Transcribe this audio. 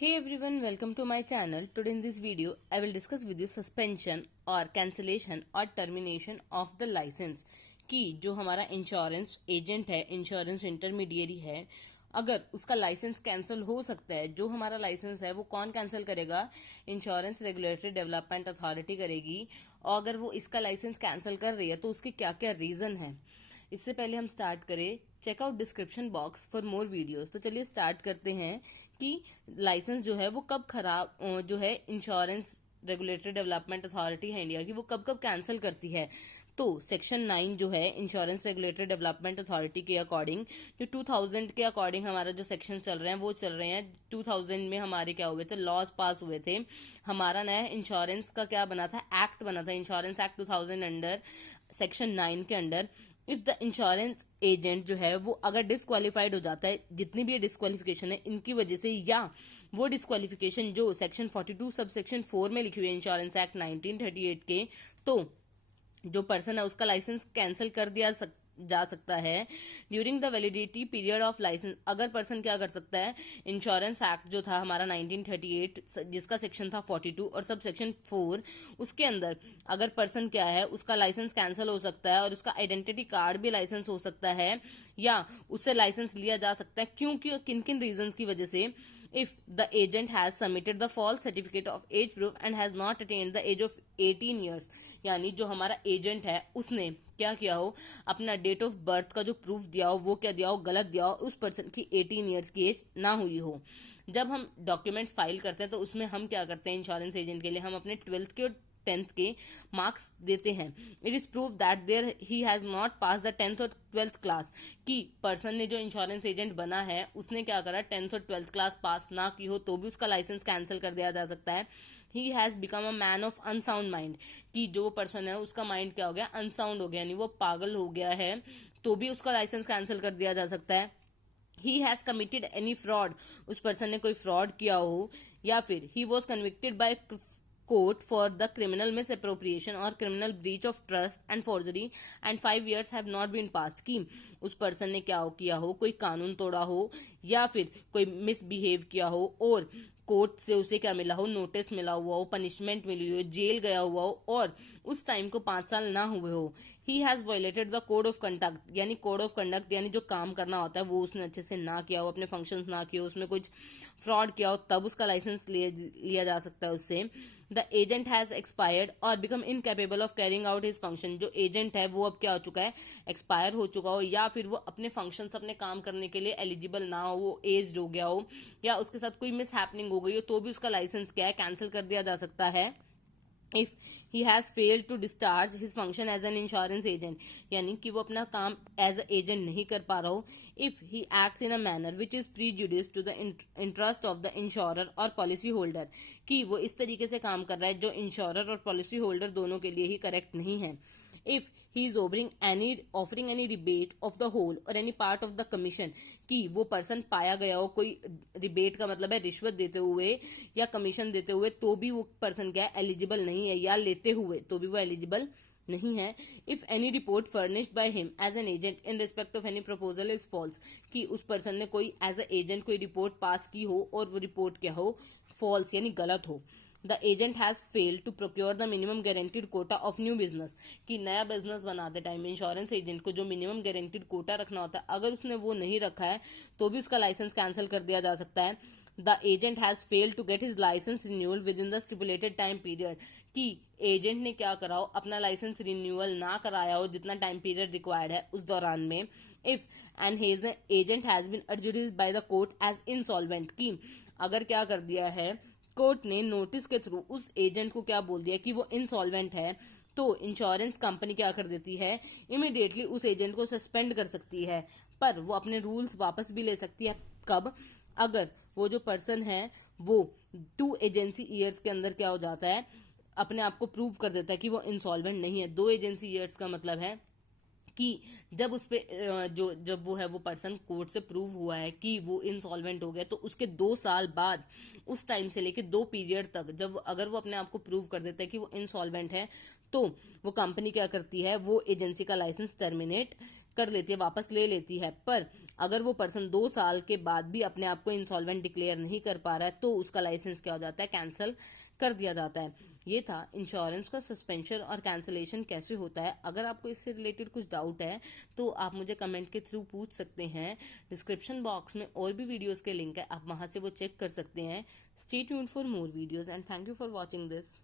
Hey everyone, welcome to my channel. Today in this video, I will discuss with you suspension or cancellation or termination of the license कि जो हमारा insurance agent है, insurance intermediary है, अगर उसका licence cancel हो सकता है, जो हमारा लाइसेंस है वो कौन कैंसिल करेगा? इंश्योरेंस रेगुलेटरी डेवलपमेंट अथॉरिटी करेगी। और अगर वो इसका लाइसेंस कैंसिल कर रही है तो उसके क्या क्या रीजन है। इससे पहले हम स्टार्ट करें, check out description box for more videos. तो चलिए स्टार्ट करते हैं कि लाइसेंस जो है वो कब खराब जो है इंश्योरेंस रेगुलेटरी डेवलपमेंट अथॉरिटी है इंडिया की, वो कब कब कैंसिल करती है। तो सेक्शन 9 जो है इंश्योरेंस रेगुलेटरी डेवलपमेंट अथॉरिटी के अकॉर्डिंग, जो 2000 के अकॉर्डिंग हमारा जो सेक्शन चल रहे हैं वो चल रहे हैं। 2000 में हमारे क्या हुए थे, लॉज पास हुए थे। हमारा नया इंश्योरेंस का क्या बना था, एक्ट बना था, इंश्योरेंस एक्ट 2000 अंडर सेक्शन 9 के under if the insurance agent जो है वो अगर डिस्क्वालिफाइड हो जाता है, जितनी भी ये डिस्क्वालिफिकेशन है इनकी वजह से, या वो डिस्क्वालिफिकेशन जो सेक्शन 42 सब सेक्शन 4 में लिखी हुई है इंश्योरेंस एक्ट 1938 के, तो जो पर्सन है उसका लाइसेंस कैंसिल कर दिया जा सकता है during the validity period of license. अगर पर्सन क्या कर सकता है, इंश्योरेंस एक्ट जो था हमारा 1938 जिसका सेक्शन था 42 और सब सेक्शन 4, उसके अंदर अगर पर्सन क्या है उसका लाइसेंस कैंसिल हो सकता है और उसका आइडेंटिटी कार्ड भी लाइसेंस हो सकता है, या उससे लाइसेंस लिया जा सकता है। क्योंकि किन किन रीजन की वजह से, if the agent has submitted the false certificate of age proof and has not attained the age of 18 years, यानी जो हमारा एजेंट है उसने क्या किया हो, अपना डेट ऑफ बर्थ का जो प्रूफ दिया हो वो क्या दिया हो, गलत दिया हो, उस पर्सन की 18 ईयर्स की एज ना हुई हो। जब हम डॉक्यूमेंट फाइल करते हैं तो उसमें हम क्या करते हैं, इंश्योरेंस एजेंट के लिए हम अपने 12th के 10th के मार्क्स देते हैं। It is proof that there he has not pass the 10th और 12th क्लास, कि पर्सन ने जो इंश्योरेंस एजेंट बना है उसने क्या करा, 10th और 12th क्लास पास ना की हो तो भी उसका लाइसेंस कैंसिल कर दिया जा सकता है। He has become a man of unsound mind, कि जो पर्सन है उसका माइंड क्या हो गया, अनसाउंड हो गया, यानी वो पागल हो गया है, तो भी उसका लाइसेंस कैंसिल कर दिया जा सकता है। He has committed any fraud, उस पर्सन ने कोई फ्रॉड किया हो, या फिर he was convicted by court for the criminal misappropriation or criminal breach of trust and forgery and 5 years have not been passed, की उस पर्सन ने क्या किया हो, कोई कानून तोड़ा हो या फिर कोई मिसबिहेव किया हो और कोर्ट से उसे क्या मिला हो, नोटिस मिला हुआ हो, पनिशमेंट मिली हो, जेल गया हुआ हो और उस टाइम को 5 साल ना हुए हो। He has violated the code of conduct, यानी कोड ऑफ कंडक्ट यानी जो काम करना होता है वो उसने अच्छे से ना किया हो, अपने फंक्शंस ना किए हो, उसमें कुछ फ्रॉड किया हो, तब उसका लाइसेंस लिया जा सकता है उससे। द एजेंट हैज एक्सपायर्ड और become incapable of carrying out his function, जो एजेंट है वो अब क्या हो चुका है, एक्सपायर हो चुका हो, या फिर वो अपने फंक्शंस अपने काम करने के लिए एलिजिबल ना हो, वो एज्ड हो गया हो, या उसके साथ कोई मिस हैपनिंग हो गई हो, तो भी उसका लाइसेंस क्या है, कैंसिल कर दिया जा सकता है। If he has failed to discharge his function as an insurance agent, यानी कि वो अपना काम एज अ एजेंट नहीं कर पा रहा हो। If he acts in a manner which is prejudice to the interest of the insurer और पॉलिसी होल्डर, कि वो इस तरीके से काम कर रहा है जो इंश्योरर और पॉलिसी होल्डर दोनों के लिए ही करेक्ट नहीं है। If he is offering any rebate of the whole or any part of the commission, कि वो पर्सन पाया गया हो कोई रिबेट का मतलब है रिश्वत देते हुए या कमीशन देते हुए, तो भी वो पर्सन क्या है, एलिजिबल नहीं है, या लेते हुए तो भी वो एलिजिबल नहीं है। If any report furnished by him as an agent in respect of any proposal is false, कि उस पर्सन ने कोई एज अ एजेंट कोई रिपोर्ट पास की हो और वो रिपोर्ट क्या हो, फॉल्स यानी गलत हो। The agent has failed to procure the minimum guaranteed quota of new business, कि नया बिजनेस बनाते टाइम इंश्योरेंस एजेंट को जो मिनिमम गारंटीड कोटा रखना होता है अगर उसने वो नहीं रखा है तो भी उसका लाइसेंस कैंसिल कर दिया जा सकता है। The agent has failed to get his license renewal within the stipulated time period, कि एजेंट ने क्या करा हो, अपना लाइसेंस रिन्यूअल ना कराया हो जितना टाइम पीरियड रिक्वायर्ड है उस दौरान में। If and his agent has been adjudicated by the court as insolvent, की अगर क्या कर दिया है, कोर्ट ने नोटिस के थ्रू उस एजेंट को क्या बोल दिया कि वो इंसॉल्वेंट है, तो इंश्योरेंस कंपनी क्या कर देती है, इमीडिएटली उस एजेंट को सस्पेंड कर सकती है, पर वो अपने रूल्स वापस भी ले सकती है। कब? अगर वो जो पर्सन है वो 2 एजेंसी ईयर्स के अंदर क्या हो जाता है, अपने आप को प्रूव कर देता है कि वो इंसॉल्वेंट नहीं है। 2 एजेंसी ईयर्स का मतलब है कि जब उस पे जब वो है वो पर्सन कोर्ट से प्रूव हुआ है कि वो इंसॉल्वेंट हो गया, तो उसके 2 साल बाद उस टाइम से लेके 2 पीरियड तक जब अगर वो अपने आप को प्रूव कर देता है कि वो इंसॉल्वेंट है, तो वो कंपनी क्या करती है, वो एजेंसी का लाइसेंस टर्मिनेट कर लेती है, वापस ले लेती है। पर अगर वो पर्सन 2 साल के बाद भी अपने आप को इंसॉल्वेंट डिक्लेयर नहीं कर पा रहा है तो उसका लाइसेंस क्या हो जाता है, कैंसिल कर दिया जाता है। ये था इंश्योरेंस का सस्पेंशन और कैंसिलेशन कैसे होता है। अगर आपको इससे रिलेटेड कुछ डाउट है तो आप मुझे कमेंट के थ्रू पूछ सकते हैं। डिस्क्रिप्शन बॉक्स में और भी वीडियोस के लिंक है, आप वहां से वो चेक कर सकते हैं। Stay tuned for more videos and thank you for watching this.